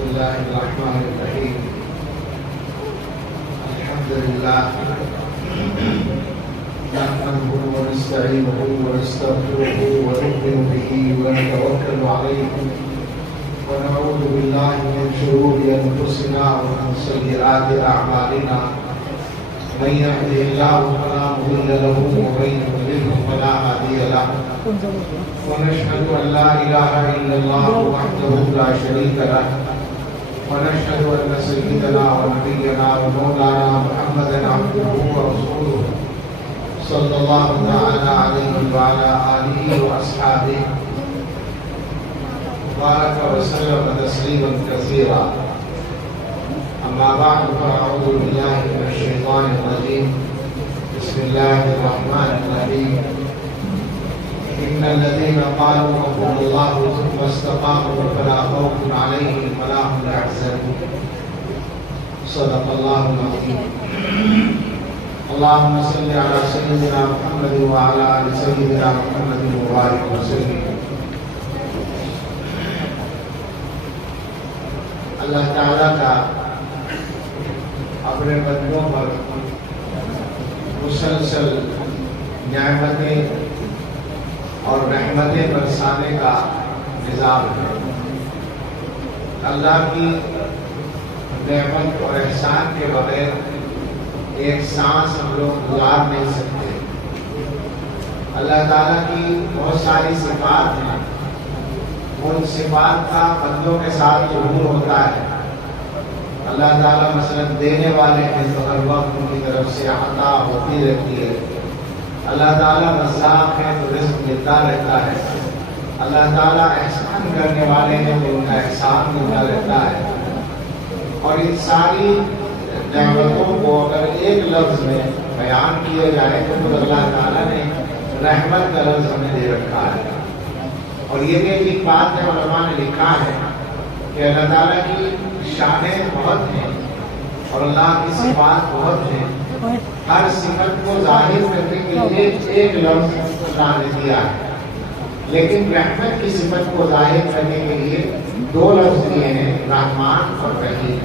الله الرحمن الرحيم. الحمد لله نحمده ونستعينه ونستغفره ونؤمن به ونتوكل عليه ونعوذ بالله من شرور انفسنا ومن سيئات اعمالنا. من يهده الله فلا مضل له ومن يضلل فلا هادي له. ونشهد ان لا اله الا الله وحده لا شريك له ونشهد ان سيدنا ونبينا ومولانا محمدا عبده ورسوله صلى الله تعالى عليه وعلى اله واصحابه وبارك وسلم تسليما كثيرا. اما بعد فاعوذ بالله من الشيطان الرجيم. بسم الله الرحمن الرحيم. ان الذين قالوا ربنا الله ثم استقاموا فلا خوف عليهم ولا هم يحزنون. صدق الله العظيم. اللهم صل على سيدنا محمد وعلى ال سيدنا محمد وبارك وسلم. اللہ تعالیٰ کا اپنے بندوں پر مسلسل نعمتیں اور رحمتیں برسانے کا نظام ہے. اللہ کی نعمت اور احسان کے بغیر ایک سانس ہم لوگ گزار نہیں سکتے. اللہ تعالیٰ کی بہت ساری صفات ہیں. ان صفات کا بندوں کے ساتھ ظہور ہوتا ہے. اللہ تعالیٰ مثلا دینے والے ہیں تو ہر وقت ان کی طرف سے عطا ہوتی رہتی ہے. اللہ تعالیٰ رزاق ہے تو رزق ملتا رہتا ہے. اللہ تعالیٰ احسان کرنے والے ہیں تو ان کا احسان ملتا رہتا ہے. اور ان ساری نعمتوں کو اگر ایک لفظ میں بیان کیا جائے تو اللہ تعالیٰ نے رحمت کا لفظ ہمیں دے رکھا ہے. اور یہ بھی ایک بات ہے علماء نے لکھا ہے کہ اللہ تعالیٰ کی شانیں بہت ہیں اور اللہ کی صفات بہت ہیں. ہر صفت کو ظاہر کرنے کے لیے ایک لفظ اللہ نے دیا ہے, لیکن رحمت کی صفت کو ظاہر کرنے کے لیے دو لفظ دیے ہیں, رحمان اور رحیم.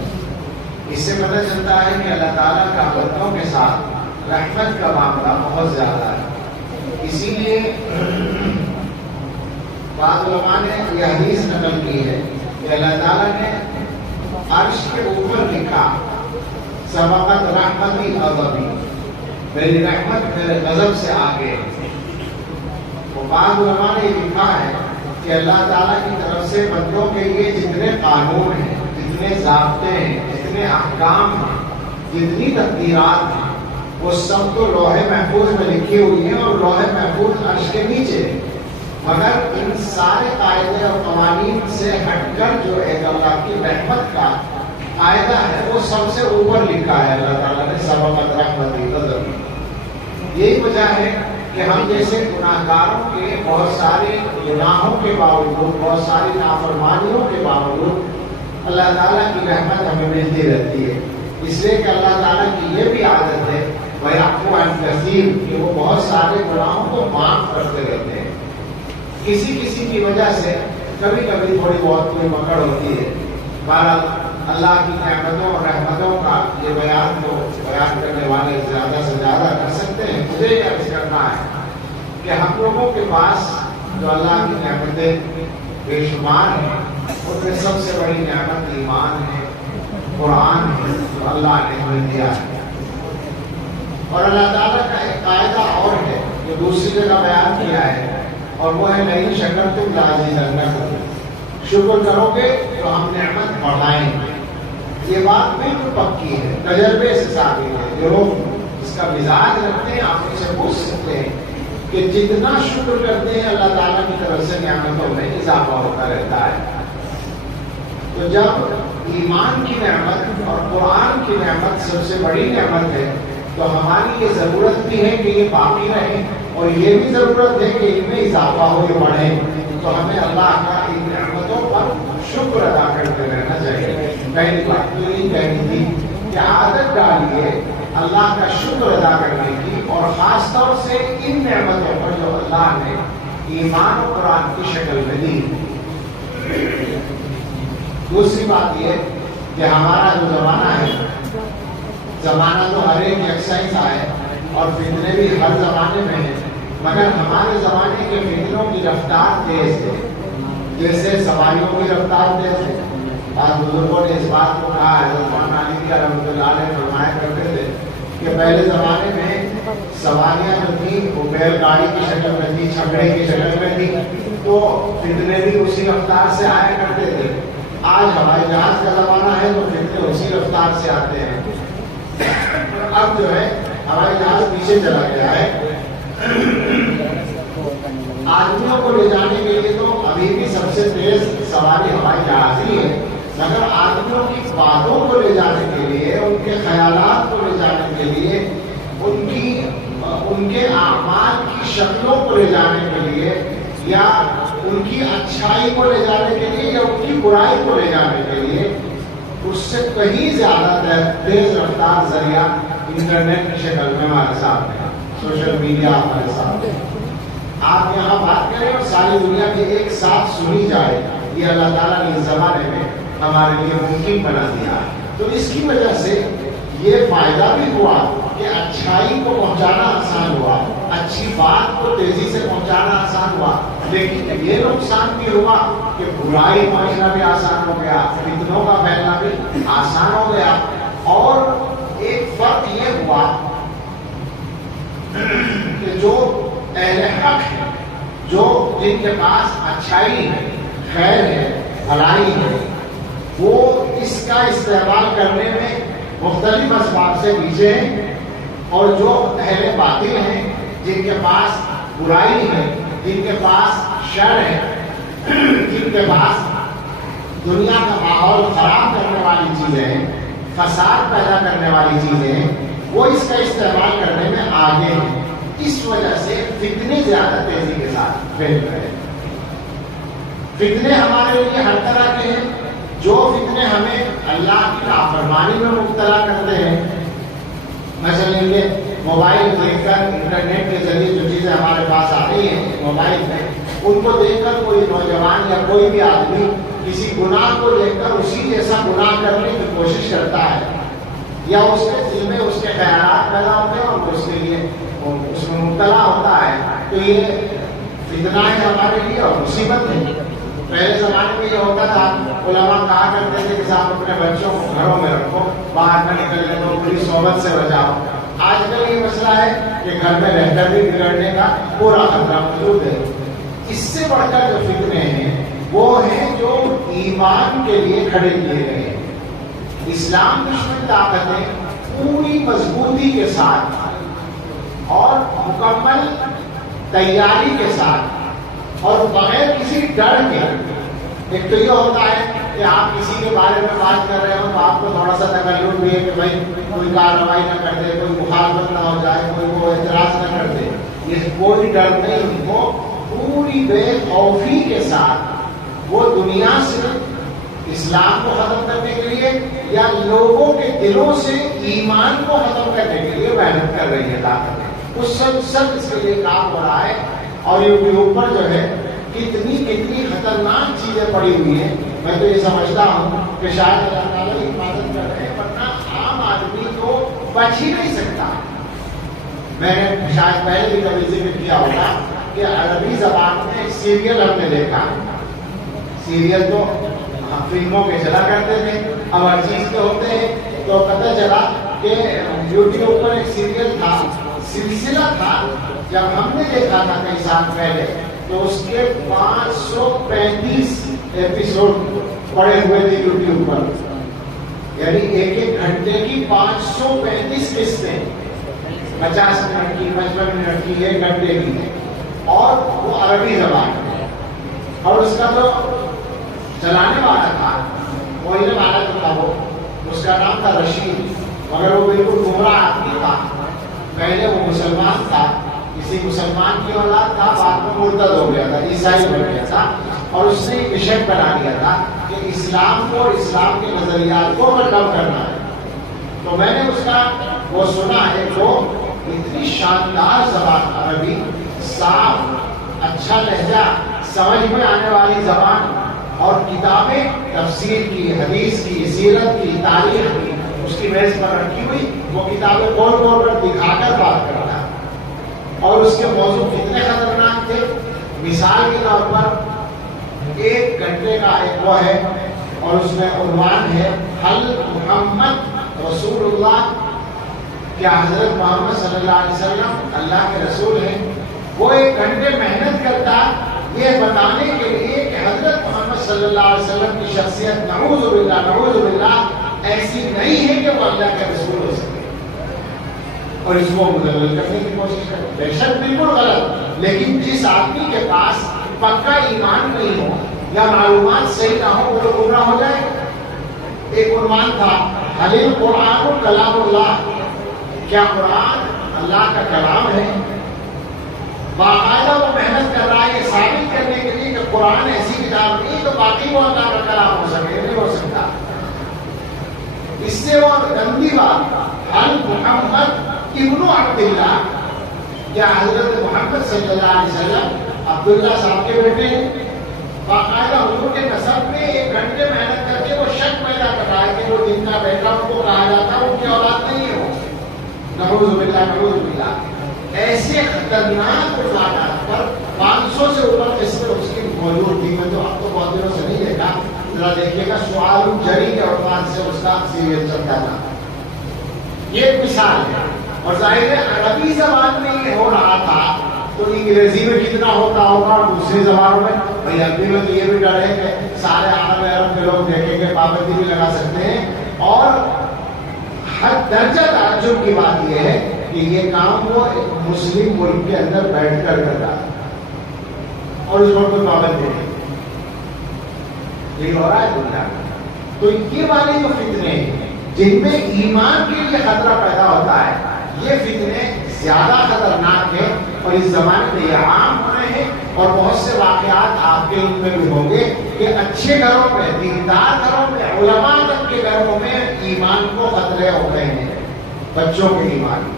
اس سے پتہ چلتا ہے کہ اللہ تعالیٰ کا بندوں کے ساتھ رحمت کا معاملہ بہت زیادہ ہے. اسی لیے بعض علماء نے یہ حدیث نقل کی ہے کہ اللہ تعالیٰ نے عرش کے اوپر لکھا سبقت رحمتی غضبی, میری رحمت میرے غضب سے آگے. وہ بعض علماء نے لکھا ہے کہ اللہ تعالیٰ کی طرف سے بندوں کے لیے جتنے قانون ہیں, جتنے ضابطے ہیں, جتنے احکام ہیں, جتنی تقدیرات ہیں, وہ سب تو لوح محفوظ میں لکھی ہوئی ہیں اور لوح محفوظ عرش کے نیچے. مگر ان سارے قاعدے اور قوانین سے ہٹ کر جو ایک اللہ کی رحمت کا قاعدہ ہے وہ سب سے اوپر لکھا ہے اللہ تعالیٰ نے سبقت رحمتی غضبی. یہی وجہ ہے کہ ہم جیسے گناہگاروں کے بہت سارے گناہوں کے باوجود, بہت ساری نافرمانیوں کے باوجود اللہ تعالیٰ کی رحمت ہمیں ملتی رہتی ہے. اس لیے کہ اللہ تعالیٰ کی یہ بھی عادت ہے وَيَعْفُو عَنْ كَثِيرٍ کہ وہ بہت سارے گناہوں کو معاف کرتے رہتے ہیں. کسی کی وجہ سے کبھی کبھی تھوڑی بہت کوئی پکڑ ہوتی ہے. بہرحال اللہ کی نعمتوں اور رحمتوں کا یہ بیان تو بیان کرنے والے زیادہ سے زیادہ کر سکتے ہیں. مجھے یہ عرض کرنا ہے کہ ہم لوگوں کے پاس جو اللہ کی نعمتیں بے شمار ہیں ان میں سب سے بڑی نعمت ایمان ہے, قرآن ہے جو اللہ نے ہمیں دیا ہے. اور اللہ تعالیٰ کا ایک قاعدہ اور ہے جو دوسری جگہ بیان کیا ہے, اور وہ ہے لئن شکرتم لأزیدنکم, شکر کرو گے تو ہم نعمت بڑھائیں گے. یہ بات بالکل پکی ہے, تجربے سے ثابت ہے. جو لوگ اس کا مزاج رکھتے ہیں آپ ان سے پوچھ سکتے ہیں کہ جتنا شکر کرتے ہیں اللہ تعالیٰ کی طرف سے نعمتوں میں اضافہ ہوتا رہتا ہے. تو جب ایمان کی نعمت اور قرآن کی نعمت سب سے بڑی نعمت ہے تو ہماری یہ ضرورت بھی ہے کہ یہ باقی رہے, اور یہ بھی ضرورت ہے کہ ان میں اضافہ ہو, یہ بڑھے. تو ہمیں اللہ کا ان نعمتوں پر شکر ادا کرتے رہنا چاہیے. پہلی بات تو یہ کہنی تھی کہ عادت ڈالیے اللہ کا شکر ادا کرنے کی, اور خاص طور سے ان نعمتوں پر جو اللہ نے ایمان و قرآن کی شکل میں دی. دوسری بات یہ کہ ہمارا جو زمانہ ہے، زمانہ تو ہر ایک یکساں سا ہے اور فتنے بھی ہر زمانے میں ہیں، مگر ہمارے زمانے کے فتنوں کی رفتار تیز ہے، جیسے سواریوں کی رفتار تیز ہے۔ بعض بزرگوں نے اس بات کو کہا ہے، مولانا علی رحمۃ اللہ علیہ فرمایا کرتے تھے کہ پہلے زمانے میں سواریاں جو تھیں وہ بیل گاڑی کی شکل میں تھی، چھکڑے کی شکل میں تھی، تو فتنے بھی اسی رفتار سے آیا کرتے تھے۔ آج ہوائی جہاز کا زمانہ ہے تو فتنے اسی رفتار سے آتے ہیں۔ اب جو ہے ہوائی جہاز پیچھے چلا گیا ہے، آدمیوں کو لے جانے کے لیے تو ابھی بھی سب سے تیز سواری ہوائی جہاز ہی ہے، مگر آدمیوں کی باتوں کو لے جانے کے لیے، ان کے خیالات کو لے جانے کے لیے، ان کے اعمال کی شکلوں کو لے جانے کے لیے، یا ان کی اچھائی کو لے جانے کے لیے، یا ان کی برائی کو لے جانے کے لیے، اس سے کہیں زیادہ تیز رفتار ذریعہ انٹرنیٹ کی شکل میں ہمارے سامنے ہے، سوشل میڈیا ہمارے سامنے ہے۔ آپ یہاں بات کریں اور ساری دنیا میں ایک ساتھ سنی جائے، یہ اللہ تعالیٰ نے اس زمانے میں ہمارے لیے ممکن بنا دیا۔ تو اس کی وجہ سے یہ فائدہ بھی ہوا کہ اچھائی کو پہنچانا آسان ہوا، اچھی بات کو تیزی سے پہنچانا آسان ہوا، لیکن یہ نقصان بھی ہوا کہ برائی پہنچنا بھی آسان ہو گیا، فتنوں کا پھیلنا بھی آسان ہو گیا۔ اور ایک فرق یہ ہوا کہ جو اہل حق ہے، جو جن کے پاس اچھائی ہے، خیر ہے، بھلائی ہے، وہ اس کا استعمال کرنے میں مختلف اسباب سے پیچھے ہیں، اور جو اہل باطل ہیں، جن کے پاس برائی ہے، جن کے پاس شر ہے، جن کے پاس دنیا کا ماحول خراب کرنے والی چیزیں ہیں، فساد پیدا کرنے والی چیزیں ہیں، وہ اس کا استعمال کرنے میں آگے ہیں۔ اس وجہ سے فتنے زیادہ تیزی کے ساتھ پھیل رہے ہیں۔ فتنے ہمارے لیے ہر طرح کے ہیں، جو فتنے ہمیں اللہ کی نافرمانی میں مبتلا کرتے ہیں، مثلا یہ موبائل دیکھ کر، انٹرنیٹ کے ذریعے جو چیزیں ہمارے پاس آ رہی ہیں موبائل میں، ان کو دیکھ کر کوئی نوجوان یا کوئی بھی آدمی کسی گناہ کو دیکھ کر اسی جیسا گناہ کرنے کی کوشش کرتا ہے، یا اس کے دل میں اس کے خیالات پیدا ہوتے ہیں اور اس کے لیے اس میں مبتلا ہوتا ہے۔ تو یہ فتنہ ہے ہمارے لیے اور مصیبت ہے۔ پہلے زمانے میں یہ ہوتا تھا، علماء کہا کرتے تھے کہ صاحب اپنے بچوں کو گھروں میں رکھو، باہر نہ نکلنے دو، بری صحبت سے بچاؤ۔ آج کل یہ مسئلہ ہے کہ گھر میں رہ کر بھی بگڑنے کا پورا خطرہ موجود ہے۔ اس سے بڑھ کر جو فتنے ہیں وہ ہیں جو ایمان کے لیے کھڑے کیے گئے ہیں۔ اسلام دشمن طاقتیں پوری مضبوطی کے ساتھ اور مکمل تیاری کے ساتھ اور بغیر کسی ڈر کے، ایک تو یہ ہوتا ہے کہ آپ کسی کے بارے میں بات کر رہے ہو تو آپ کو تھوڑا سا تکلف بھی ہے کہ بھائی کوئی کارروائی نہ کر دے، کوئی مخالفت نہ ہو جائے، کوئی وہ اعتراض نہ کر دے، یہ کوئی ڈر نہیں، وہ پوری بے خوفی کے ساتھ وہ دنیا سے اسلام کو ختم کرنے کے لیے یا لوگوں کے دلوں سے ایمان کو ختم کرنے کے لیے محنت کر رہی ہے طاقتیں۔ اس سب اس کے لیے کام ہو رہا ہے، اور یوٹیوب پر جو ہے کتنی خطرناک چیزیں پڑی ہوئی ہیں۔ میں تو یہ سمجھتا ہوں کہ شاید اللہ تعالیٰ حفاظت کر رہے ہیں، ورنہ عام آدمی تو بچ ہی نہیں سکتا۔ میں نے شاید پہلے بھی کبھی ذکر کیا ہوگا کہ عربی زبان میں سیریل ہم نے دیکھا، سیریل تو فلموں کے چلا کرتے تھے، اب ہر چیز کے ہوتے ہیں، تو پتہ چلا کہ یوٹیوب پر ایک سیریل تھا، سلسلہ تھا، جب ہم نے دیکھا تھا کئی سال پہلے تو اس کے 535 ایپیسوڈ پڑے ہوئے تھے یوٹیوب پر، یعنی ایک گھنٹے کی 535 قسطیں، 50 منٹ کی، 55 منٹ کی، 1 گھنٹے کی، اور وہ عربی زبان میں، اور اس کا جو چلانے والا تھا، موہنے والا جو تھا، وہ اس کا نام تھا رشید، مگر وہ بالکل گمراہ آدمی تھا۔ پہلے وہ مسلمان تھا، کسی مسلمان کی اولاد تھا، بعد میں مرتد ہو گیا تھا، عیسائی بن گیا تھا، اور اس نے مشن بنا لیا تھا کہ اسلام کو اور اسلام کے نظریات کو ختم کرنا ہے۔ تو میں نے اس کا وہ سنا ہے، جو اتنی شاندار زبان عربی، صاف، اچھا لہجہ، سمجھ میں آنے والی زبان، اور کتابیں تفسیر کی، حدیث کی، سیرت کی، تاریخ کی اس کی میز پر رکھی ہوئی، وہ کتابیں کھول کھول کر دکھا کر بات کرتا، اور اس کے موضوع کتنے خطرناک تھے۔ مثال کے طور پر 1 گھنٹے کا ایک وہ ہے، اور اس میں عنوان ہے حل محمد رسول اللہ، کیا حضرت محمد صلی اللہ علیہ وسلم اللہ کے رسول ہیں؟ وہ 1 گھنٹے محنت کرتا یہ بتانے کے لیے کہ حضرت محمد صلی اللہ علیہ وسلم کی شخصیت نعوذ باللہ ایسی نہیں ہے کہ وہ اللہ کے رسول ہو سکے، اور اس کو مدلل کرنے کی کوشش کرے۔ بے شک بالکل غلط، لیکن جس آدمی کے پاس پکا ایمان نہیں ہو یا معلومات صحیح نہ ہو وہ تو گمراہ ہو جائے۔ ایک عنوان تھا حل القرآن کلام اللہ، کیا قرآن اللہ کا کلام ہے؟ باقاعدہ وہ محنت کر رہا ہے یہ ثابت کرنے کے لیے کہ قرآن ایسی کتاب نہیں تو باقی وہ اللہ کا کلام ہو سکے، نہیں ہو سکتا۔ اس سے وہ گندی بات حل محمد ابن عبداللہ، کیا حضرت محمد صلی اللہ علیہ وسلم عبداللہ صاحب کے بیٹے ہیں؟ باقاعدہ حضور کے نسب میں 1 گھنٹے محنت کر کے وہ شک پیدا کر رہا ہے کہ وہ جن کا بیٹا ان کو کہا جاتا ان کی اولاد نہیں ہے وہ، نعوذ باللہ۔ ایسے خطرناک عنوانات پر 500 سے اوپر قسمیں اس کی موجود تھی۔ میں تو آپ کو بہت دنوں سے نہیں دیکھا، ذرا دیکھیے گا سوال جری کے عنوان سے اس کا سیریل چلتا تھا۔ یہ ایک مثال ہے، اور ظاہر ہے عربی زبان میں یہ ہو رہا تھا تو انگریزی میں کتنا ہوتا ہوگا اور دوسری زبانوں میں؟ بھائی عربی میں تو یہ بھی ڈر ہے کہ سارے عرب کے لوگ دیکھیں گے، پابندی بھی لگا سکتے ہیں، اور حد درجہ تعجب کی بات یہ ہے کہ یہ کام وہ ایک مسلم ملک کے اندر بیٹھ کر رہا ہے اور اس پر کوئی پابندی نہیں۔ یہی ہو رہا ہے دنیا میں۔ تو یہ والے جو فتنے ہیں جن میں ایمان کے لیے خطرہ پیدا ہوتا ہے، یہ فتنے زیادہ خطرناک ہیں، اور اس زمانے میں یہ عام ہو رہے ہیں، اور بہت سے واقعات آپ کے ان میں بھی ہوں گے کہ اچھے گھروں میں، دیندار گھروں میں، علماء تک کے گھروں میں ایمان کو خطرے ہو رہے ہیں، بچوں کے ایمان۔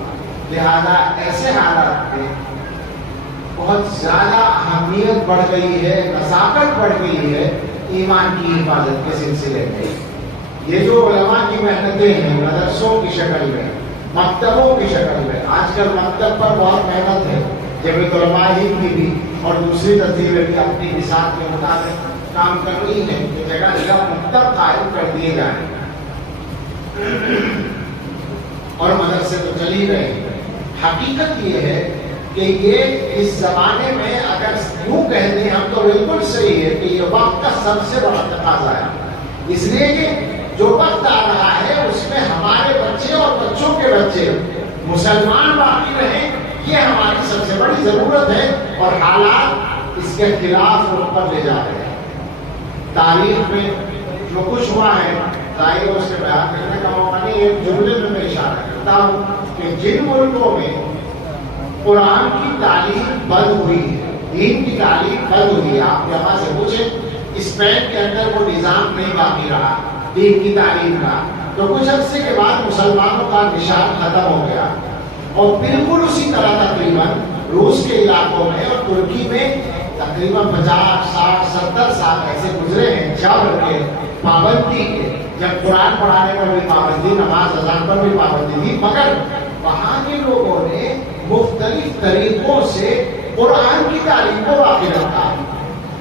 لہذا ایسے حالات میں بہت زیادہ اہمیت بڑھ گئی ہے، نزاکت بڑھ گئی ہے ایمان کی حفاظت کے سلسلے میں۔ یہ جو علماء کی محنتیں ہیں مدرسوں کی شکل میں، مکتبوں کی شکل میں، آج کل مکتب پر بہت محنت ہے، جمعیت علماء ہند کی بھی اور دوسری تنظیمیں بھی اپنی مثال کے مطابق کام کر رہی ہیں کہ جگہ جگہ مکتب قائم کر دیے جائیں، اور مدرسے تو چل ہی رہے ہیں۔ حقیقت یہ ہے کہ یہ اس زمانے میں اگر یوں کہہ دیں ہم تو بالکل صحیح ہے کہ یہ وقت کا سب سے بڑا تقاضا ہے، اس لیے کہ جو وقت آ رہا ہے اس میں ہمارے بچے اور بچوں کے بچے مسلمان باقی رہیں، یہ ہماری سب سے بڑی ضرورت ہے، اور حالات اس کے خلاف رخ پر لے جا رہے ہیں۔ تاریخ میں جو کچھ ہوا ہے ظاہر اس کے بیان کرنے کا موقع نہیں، ایک جملے میں اشارہ کرتا ہوں کہ جن ملکوں میں قرآن کی تعلیم بند ہوئی ہے، دین کی تعلیم بند ہوئی ہے، آپ یہاں سے پوچھیں اسپین کے اندر وہ نظام نہیں باقی رہا دین کی تعلیم کا، تو کچھ عرصے کے بعد مسلمانوں کا نشان ختم ہو گیا، اور بالکل اسی طرح تقریباً روس کے علاقوں میں اور ترکی میں تقریباً 50 60 70 سال ایسے گزرے ہیں جبر کے، پابندی کے، جب قرآن پڑھانے پر بھی پابندی، نماز اذان پر بھی پابندی تھی، مگر وہاں کے لوگوں نے مختلف طریقوں سے قرآن کی تعلیم کو باقی رکھا۔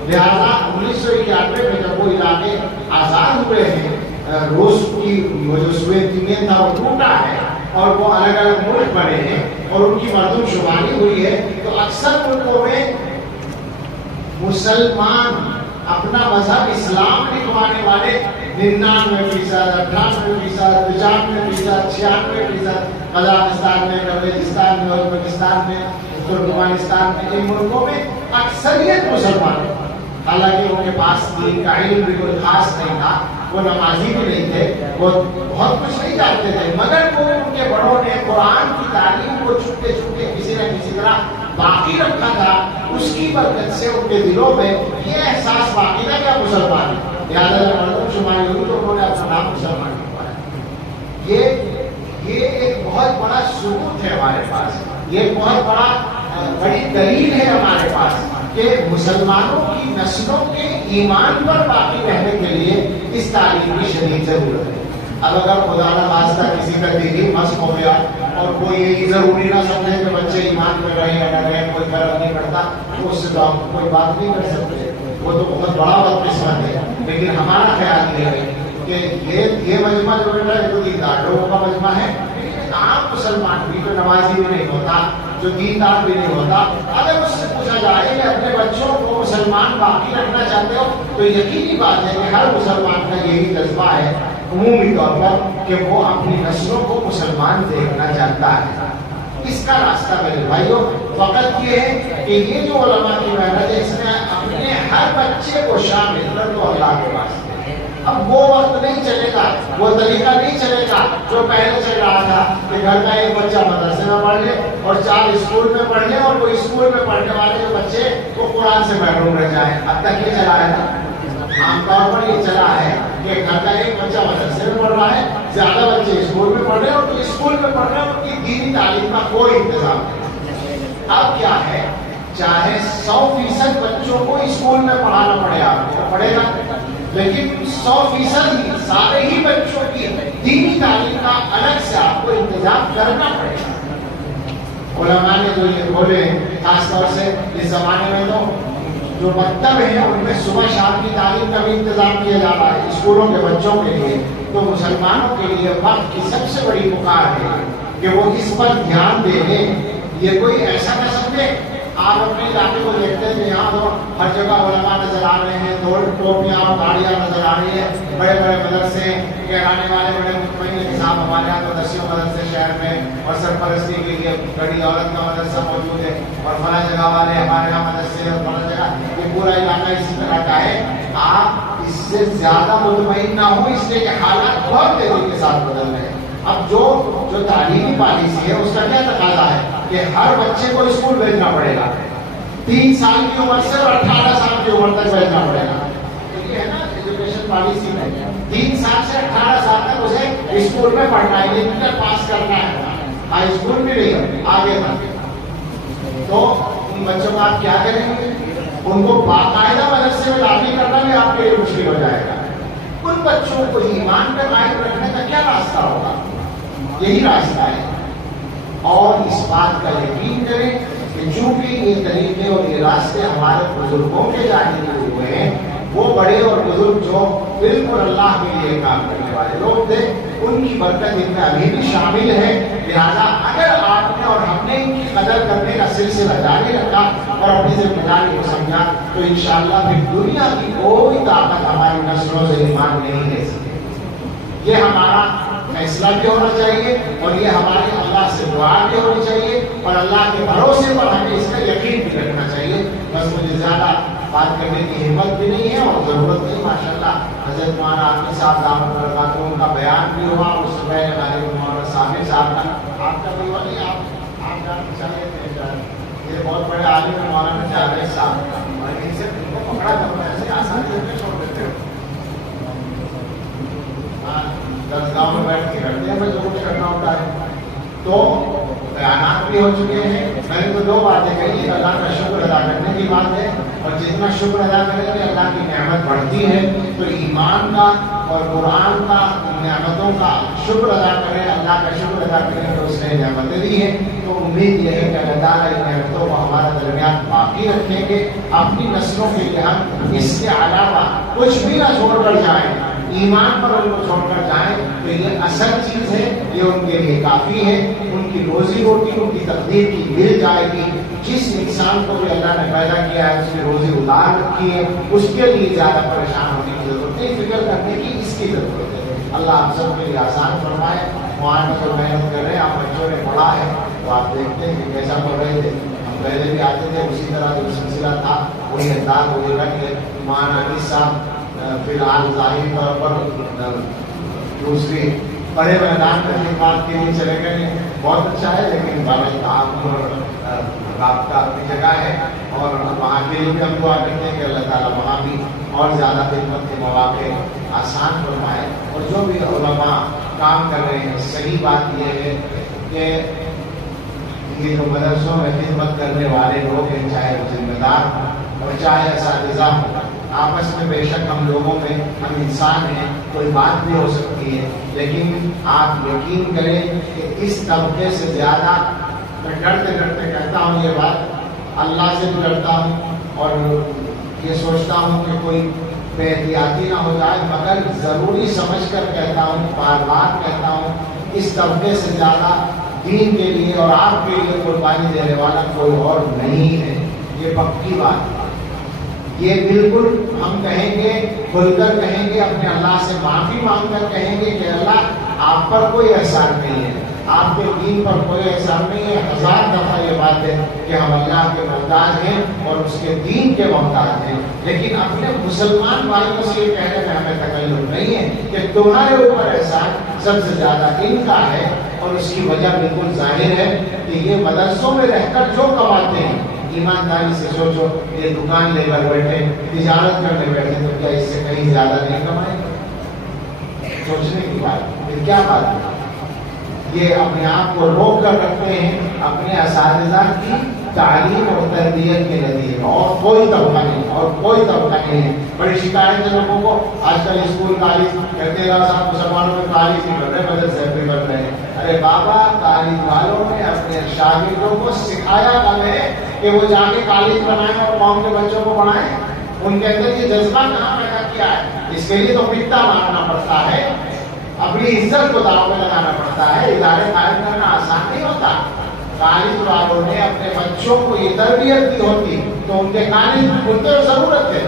لہذا 1991 میں جب وہ علاقے آزاد ہوئے ہیں، روس کی وہ جو سوویت یونین تھا وہ ٹوٹا ہے، اور وہ الگ الگ ملک بنے ہیں، اور ان کی مردم شماری ہوئی ہے، تو اکثر ملکوں میں مسلمان اپنا مذہب اسلام لکھوانے والے 99%، 98%، 95%، 96%، قزاقستان میں، قزاقستان میں، ازبکستان میں، ترکمانستان میں، ان ملکوں میں اکثریت مسلمان، حالانکہ ان کے پاس دین کا علم بھی کوئی خاص نہیں تھا، وہ نمازی بھی نہیں تھے، وہ بہت کچھ نہیں جانتے تھے، مگر وہ ان کے بڑوں نے قرآن کی تعلیم کو چھپتے چھپتے کسی نہ کسی طرح باقی رکھا تھا، اس کی برکت سے ان کے دلوں میں یہ احساس باقی تھا کہ مسلمان ہے، لہٰذا جب مردم شماری ہوئی تو انہوں نے اپنا نام مسلمان لکھوایا۔ یہ ایک بہت بڑا ثبوت ہے ہمارے پاس، یہ بہت بڑی دلیل ہے ہمارے پاس کہ مسلمانوں کی نسلوں کے ایمان پر باقی رہنے کے لیے اس تعلیم کی شدید ضرورت ہے۔ اب اگر خدا نہ خواستہ کسی کا دل مسک ہو گیا اور کوئی یہ ضروری نہ سمجھے کہ بچے ایمان پہ رہے یا نہ رہے، کوئی فرق نہیں پڑتا، تو اس سے تو آپ کوئی بات نہیں کر سکتے، وہ تو بہت بڑا بدقسمت ہے۔ لیکن ہمارا خیال یہ ہے کہ یہ مجمع جو ہے تو دیندار لوگوں کا مجمع ہے، لیکن عام مسلمان بھی جو نمازی بھی نہیں ہوتا، جو دیندار بھی نہیں ہوتا، اگر اس سے پوچھا جائے کہ اپنے بچوں کو مسلمان باقی رکھنا چاہتے ہو، تو یقینی بات ہے کہ ہر مسلمان کا یہی جذبہ ہے عمومی طور پر کہ وہ اپنی نسلوں کو مسلمان دیکھنا چاہتا ہے۔ اس کا راستہ میرے بھائیوں فقط یہ ہے کہ یہ جو علماء کی محنت ہے، اس میں اپنے ہر بچے کو شامل کر دو اللہ کے واسطے۔ اب وہ وقت نہیں چلے گا، وہ طریقہ نہیں چلے گا جو پہلے چل رہا تھا کہ گھر کا ایک بچہ مدرسے میں پڑھ لے اور 4 اسکول میں پڑھ لے، اور کوئی اسکول میں پڑھنے والے جو بچے وہ قرآن سے محروم رہ جائیں۔ اب تک یہ چلا ہے نا، عام طور پر یہ چلا ہے کہ گھر کا ایک بچہ مدرسے میں پڑھ رہا ہے، زیادہ بچے اسکول میں پڑھ رہے ہیں، اور جو اسکول میں پڑھ رہے ہیں ان کی دینی تعلیم کا کوئی انتظام نہیں۔ اب کیا ہے، چاہے 100% بچوں کو اسکول میں پڑھانا پڑے، آپ کو پڑے گا، لیکن 100% ہی سارے ہی بچوں کی دینی تعلیم کا الگ سے آپ کو انتظام کرنا پڑے گا۔ علماء نے جو یہ بولے، خاص طور سے اس زمانے میں تو جو مکتب ہیں ان میں صبح شام کی تعلیم کا بھی انتظام کیا جا رہا ہے اسکولوں کے بچوں کے لیے، تو مسلمانوں کے لیے وقت کی سب سے بڑی پکار ہے کہ وہ اس پر دھیان دے لیں۔ یہ کوئی ایسا نہ سمجھے، آپ اپنے علاقے کو دیکھتے ہیں کہ یہاں تو ہر جگہ علماء نظر آ رہے ہیں، دو ٹوپیاں اور گاڑیاں نظر آ رہی ہیں، بڑے بڑے مدرسے کہلانے والے بڑے مطمئن کہ صاحب ہمارے یہاں مدرسوں مدرسے شہر میں اور سرپرستی کے لیے بڑی عورت کا مدرسہ موجود ہے، اور فلاں جگہ والے ہمارے یہاں مدرسے اور فلاں جگہ، یہ پورا علاقہ اسی طرح کا ہے۔ آپ اس سے زیادہ مطمئن نہ ہو، اس لیے کہ حالات بہت تیزی کے ساتھ بدل رہے ہیں۔ اب جو تعلیمی پالیسی ہے اس کا کیا تقاضا ہے کہ ہر بچے کو اسکول بھیجنا پڑے گا، 3 سال کی عمر سے اور 18 سال کی عمر تک بھیجنا پڑے گا۔ تو یہ ہے نا ایجوکیشن پالیسی میں 3 سال سے 18 سال تک اسے اسکول میں پڑھنا ہے، انٹر پاس کرنا ہے، ہائی اسکول بھی نہیں آگے تک۔ تو ان بچوں کو آپ کیا کریں گے؟ ان کو باقاعدہ مدرسے میں داخل کرنا بھی آپ کے لیے مشکل ہو جائے گا۔ ان بچوں کو ایمان پہ قائم رکھنے کا کیا راستہ ہوگا؟ یہی راستہ ہے، اور اس بات کا یقین کریں کہ چونکہ یہ طریقے اور یہ راستے ہمارے بزرگوں کے جانے ہوئے ہیں، وہ بڑے اور بزرگ جو بالکل اللہ کے لیے کام کرنے والے لوگ تھے، ان کی برکت ان میں ابھی بھی شامل ہے۔ لہٰذا اگر آپ نے اور ہم نے ان کی قدر کرنے کا سلسلہ جاری رکھا اور اپنی ذمہ داری کو سمجھا، تو انشاءاللہ پھر دنیا کی کوئی طاقت ہماری نسلوں سے ایمان نہیں لے سکے۔ یہ ہمارا فیصلہ بھی ہونا چاہیے، اور یہ ہماری اللہ سے دعا بھی ہونی چاہیے، اور اللہ کے بھروسے پر ہمیں اس کا یقین بھی رکھنا چاہیے۔ بس مجھے زیادہ بات کرنے کی ہمت بھی نہیں ہے اور ضرورت نہیں۔ ماشاءاللہ حضرت مولانا عاقل صاحب دامت برکاتہ ان کا بیان بھی ہوا، اس سے پہلے ہمارے مولانا صابر صاحب کا، آپ کا بھی ہوا نہیں، آپ جاننا چاہیے تھے، یہ بہت بڑے عالم ہیں مولانا جاوید صاحب، اور ان سے ان کو پکڑا کرو، ایسے آسانی سے چھوڑ دیتے ہو۔ درسگاہوں میں بیٹھ کے کرتے ہیں، جو کچھ کرنا ہوتا ہے۔ تو بیانات بھی ہو چکے ہیں۔ میں نے تو 2 باتیں کہی، اللہ کا شکر ادا کرنے کی بات ہے، اور جتنا شکر ادا کریں گے اللہ کی نعمت بڑھتی ہے، تو ایمان کا اور قرآن کا نعمتوں کا شکر ادا کریں، اللہ کا شکر ادا کریں تو اس نے نعمتیں دی ہیں۔ تو امید یہ ہے کہ اللہ تعالیٰ ان نعمتوں کو ہمارے درمیان باقی رکھیں گے، اپنی نسلوں کے لیے ہم اس کے علاوہ کچھ بھی نہ چھوڑ کر جائیں، ایمان پر ان کو چھوڑ کر جائیں، تو یہ اصل چیز ہے، یہ ان کے لیے کافی ہے۔ ان کی روزی روٹی ان کی تقدیر کی مل جائے گی۔ جس انسان کو بھی اللہ نے پیدا کیا ہے اس کی روزی اتار رکھی ہے، اس کے لیے زیادہ پریشان ہونے کی ضرورت نہیں، فکر کرنے کی اس کی ضرورت ہے۔ اللہ آپ سب کے لیے آسان فرمائے۔ وہاں میں جو محنت کر رہے ہیں، آپ بچوں نے پڑھا ہے تو آپ دیکھتے ہیں کہ کیسا پڑھ رہے تھے، ہم پہلے بھی آتے تھے، اسی طرح جو سلسلہ تھا وہی انداز ہوئے گا کہ مولانا علی صاحب فی الحال ظاہری طور پر دوسری بڑے میدان میں خدمات کے لیے چلے گئے، بہت اچھا ہے، لیکن بابل آپ رابطہ اپنی جگہ ہے، اور وہاں کے لیے بھی ہم دعا کرتے ہیں کہ اللہ تعالیٰ وہاں بھی اور زیادہ خدمت کے مواقع آسان فرمائے۔ اور جو بھی علماء کام کر رہے ہیں، صحیح بات یہ ہے کہ یہ جو مدرسوں میں خدمت کرنے والے لوگ ہیں، چاہے وہ ذمہ دار اور چاہے اساتذہ ہوں، آپس میں بے شک ہم لوگوں میں ہم انسان ہیں، کوئی بات بھی ہو سکتی ہے، لیکن آپ یقین کریں کہ اس طبقے سے زیادہ میں ڈرتے ڈرتے کہتا ہوں یہ بات، اللہ سے بھی ڈرتا ہوں اور یہ سوچتا ہوں کہ کوئی بے احتیاطی نہ ہو جائے، مگر ضروری سمجھ کر کہتا ہوں، بار بار کہتا ہوں، اس طبقے سے زیادہ دین کے لیے اور آپ کے لیے قربانی دینے والا کوئی اور نہیں ہے، یہ پکی بات ہے۔ یہ بالکل ہم کہیں گے، کھل کر کہیں گے، اپنے اللہ سے معافی مانگ کر کہیں گے کہ اللہ آپ پر کوئی احسان نہیں ہے، آپ کے دین پر کوئی احسان نہیں ہے۔ ہزار دفعہ یہ بات ہے کہ ہم اللہ کے محتاج ہیں اور اس کے دین کے محتاج ہیں، لیکن اپنے مسلمان بھائیوں سے یہ کہنے میں ہمیں تکلف نہیں ہے کہ تمہارے اوپر احسان سب سے زیادہ ان کا ہے، اور اس کی وجہ بالکل ظاہر ہے کہ یہ مدرسوں میں رہ کر جو کماتے ہیں، ایمانداری سے سوچو، یہ دکان لے کر بیٹھے، تجارت کرنے بیٹھے، تو کیا اس سے کہیں زیادہ نہیں کمائیں گے؟ سوچنے کی بات، یہ کیا بات ہے؟ یہ اپنے آپ کو روک کر رکھتے ہیں اپنے اساتذہ کی تعلیم اور تربیت کے نتیجے میں، اور کوئی طبقہ نہیں، اور کوئی طبقہ نہیں ہے۔ بڑی شکایت ہے لوگوں کو، آج کل اسکول کالج کہتے ہیں صاحب مسلمانوں میں کالج نہیں بن رہے، مدرسے بھی بن رہے ہیں۔ ارے بابا، کالج والوں نے اپنے شاگردوں کو سکھایا کب ہے کہ وہ جا کے کالج بنائیں اور قوم کے بچوں کو پڑھائیں؟ ان کے اندر یہ جذبہ کہاں پیدا کیا ہے؟ اس کے لیے تو پٹا مارنا پڑتا ہے، اپنی عزت کو داؤ میں لگانا پڑتا ہے، ادارے قائم کرنا آسان نہیں ہوتا۔ کالج والوں نے اپنے بچوں کو یہ تربیت دی ہوتی تو ان کے کالج میں کھلتے ہوئے ضرورت ہے۔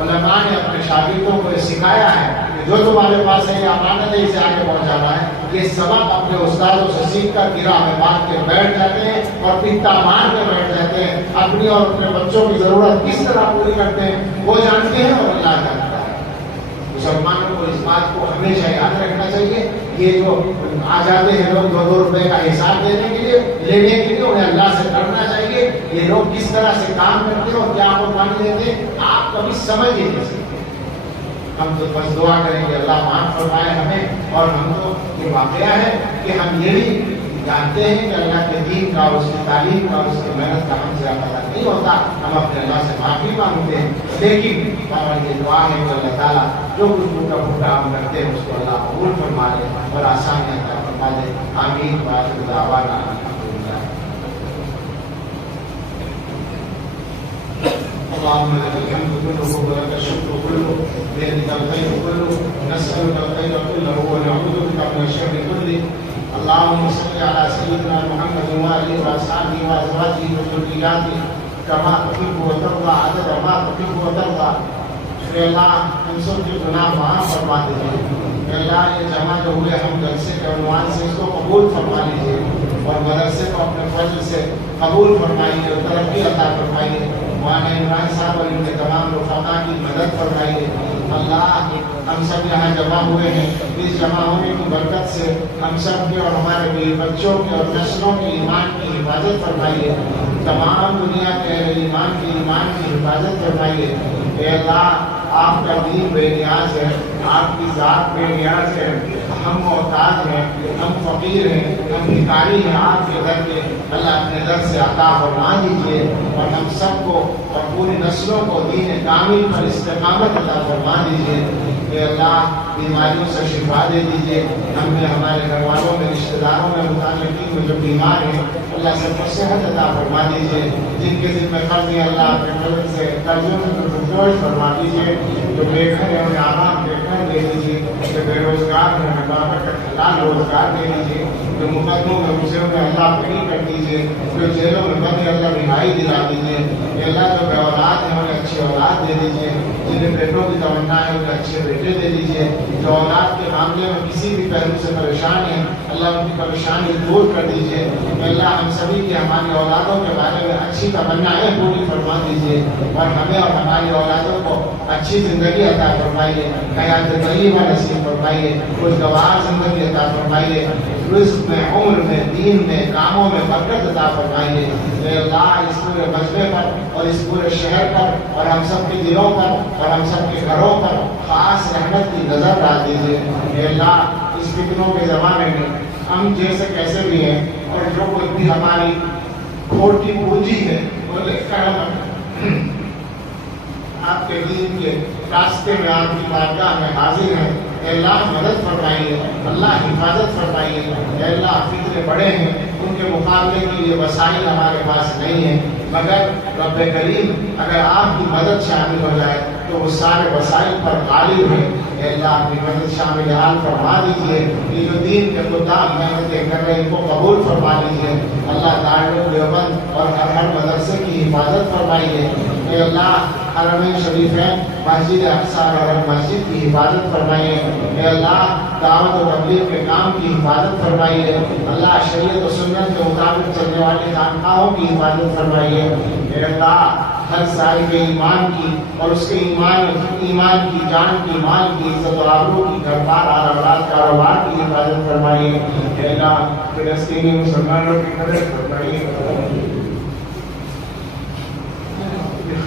علماء نے اپنے شاگردوں کو یہ سکھایا ہے کہ جو تمہارے پاس ہے یہ امانت ہے، اسے آگے پہنچانا ہے۔ یہ سبق اپنے استادوں سے سیکھ کر گرہ میں باندھ کے بیٹھ جاتے ہیں اور پتا مار کے بیٹھ جاتے ہیں، اپنی اور اپنے بچوں کی ضرورت کس طرح پوری کرتے ہیں وہ جانتے ہیں اور اللہ جانتا ہے۔ مسلمانوں کو اس بات کو ہمیشہ یاد رکھنا چاہیے، یہ جو آ جاتے ہیں لوگ 2 روپے کا حساب دینے کے لیے، لینے کے لیے، انہیں اللہ سے کرنا چاہیے یہ لوگ کس طرح سے کام کرتے ہیں اور کیا قربانی دیتے ہیں، آپ کبھی سمجھ ہی نہیں سکتے۔ ہم تو بس دعا کریں کہ اللہ معاف فرمائے ہمیں، اور ہم تو یہ واقعہ ہے کہ ہم یہ بھی جانتے ہیں کہ اللہ کے دین کا اور اس کی تعلیم کا اور اس کی محنت کا ہم سے پتہ نہیں ہوتا، ہم اپنے اللہ سے معافی مانگتے ہیں، لیکن ہماری یہ دعا ہے کہ اللہ تعالیٰ جو کچھ ٹوٹا پھوٹا ہم کرتے ہیں اس کو اللہ قبول فرما لے اور آسانی عطا فرما دے۔ آمین۔ وآخر دعوانا الحمدللہ۔ اللهم لك الحمد كله ولك الشكر كله بيدك الخير كله نسألك الخير كله ونعوذ بك من الشر كله اللهم صل على سيدنا محمد وآله وأصحابه وأزواجه وذرياته كما تحب وترضى عدد ما تحب وترضى۔ اے اللہ ہم سب کے گناہ معاف فرما دیجیے۔ اے اللہ یہ جمع جو ہوئے ہم جلسے کے عنوان سے اس کو قبول فرما لیجیے اور مدرسے کو اپنے فضل سے قبول فرمائیے اور ترقی عطا فرمائیے۔ مولانا عمران صاحب اور ان کے تمام رفقا کی مدد فرمائیے۔ اللہ ہم سب یہاں جمع ہوئے ہیں، اس جمع ہونے کی برکت سے ہم سب کے اور ہمارے بچوں کے اور نسلوں کے ایمان کی حفاظت فرمائیے، تمام دنیا کے اہل ایمان کی حفاظت فرمائیے۔ اے اللہ آپ کا دین بے نیاز ہے، آپ کی ذات بے نیاز ہے، ہم محتاج ہیں، ہم فقیر ہیں، ہم بھکاری ہیں آپ کے در کے۔ اللہ اپنے در سے عطا فرما دیجیے اور ہم سب کو اور پوری نسلوں کو دین کامل پر استقامت عطا فرما دیجیے۔ اے اللہ بیماریوں سے شفا دے دیجیے، ہم نے ہمارے گھر والوں میں، رشتہ داروں میں، متعلقین میں جو بیمار ہیں اللہ سب کو صحت عطا فرما دیجیے۔ جن کے ذمہ قرض ہیں اللہ اپنے فضل سے قرضوں میں بخشش فرما دیجیے۔ جو بے گھر ہیں انہیں آرام کے گھر دے دیجیے، جو بے روزگار ہیں انہیں برابر حلال روزگار دے دیجیے، جو مقدموں میں گھسے ہوئے اللہ فری کر دیجیے، جو جیلوں میں بندے اللہ رہائی دلا دیجیے۔ اے اللہ جو بے اولاد ہیں انہیں اچھی اولاد دے دیجیے، جنہیں بیٹوں کی تمنا ہے انہیں اچھے بیٹے دے دیجیے۔ جو اولاد کے معاملے میں کسی بھی پہلو سے پریشان ہیں اللہ ان کی پریشانی دور کر دیجیے۔ اللہ ہم سبھی کی ہماری اولادوں کے بارے میں اچھی تمنائیں پوری فرما دیجیے اور ہمیں اور ہماری اولادوں کو اچھی زندگی عطا فرمائیے، حیات طیبہ نصیب فرمائیے، خوشگوار زندگی عطا فرمائیے، رزق میں، عمر میں، دین میں، کاموں میں برکت عطا فرمائیے۔ اے اللہ اس پورے مجمع پر اور اس پورے شہر پر اور ہم سب کے دلوں پر اور ہم سب کے گھروں پر خاص رحمت کی نظر ڈال دیجیے۔ اے اللہ اس فتنوں کے زمانے میں ہم جیسے کیسے بھی ہیں اور جو کچھ بھی ہماری کھوٹی پونجی ہے وہ لکھ کر ہم آپ کے دین کے راستے میں آپ کی بارگاہ میں حاضر ہیں. اے اللہ مدد فرمائیے, اللہ حفاظت فرمائیے. اے اللہ فتنے بڑے ہیں, ان کے مقابلے کے لیے وسائل ہمارے پاس نہیں ہیں, مگر رب کریم اگر آپ کی مدد شامل ہو جائے تو وہ سارے وسائل پر غالب ہیں. اے اللہ اپنی مدد شامل حال فرما دیجیے. یہ جو دین کے خدام محنتیں کر رہے ہیں ان کو قبول فرما لیجیے. اللہ دارالعلوم دیوبند اور ہر مدرسے کی حفاظت فرمائیے. اے اللہ حرمین شریفین, مسجد اقصی اور مسجد کی حفاظت فرمائیے. اے اللہ دعوت و تبلیغ کے کام کی حفاظت فرمائیے. اللہ شریعت و سنت کے مطابق چلنے والے خانقاہوں کی حفاظت فرمائیے. اے اللہ ہر صاحب کے ایمان کی اور اس کے ایمان کی, جان کی, مال کی, عزت و آبرو کی, گھر بار اور اولاد کاروبار کی حفاظت فرمائیے. اے اللہ فلسطینی مسلمانوں کی مدد فرمائیے.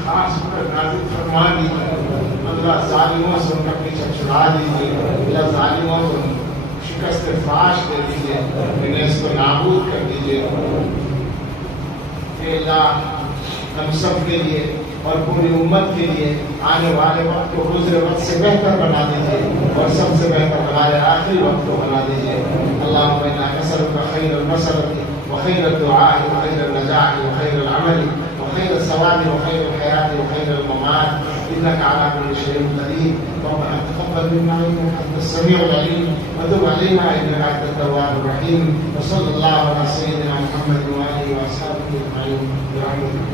خاص پر نازل فرما دیجیے. اللہ ظالموں سے ان کا پیچھا چھڑا دیجیے. اللہ ظالموں کو شکست فاش دے دیجیے, انہیں اس کو نابود کر دیجیے. اے اللہ ہم سب کے لیے اور پوری امت کے لیے آنے والے وقت کو گزرے وقت سے بہتر بنا دیجیے اور سب سے بہتر ہمارے آخری وقت کو بنا دیجیے. اللهم انا نسألك خير المسألة وخير الدعاء وخير النجاح وخير العمل وخير الثواب وخير الحياة وخير الممات انك على كل شيء قدير. ربنا تقبل منا انك انت السميع العليم وتب علينا انك انت التواب الرحيم. وصلى الله على سيدنا محمد واله واصحابه اجمعين برحمتك.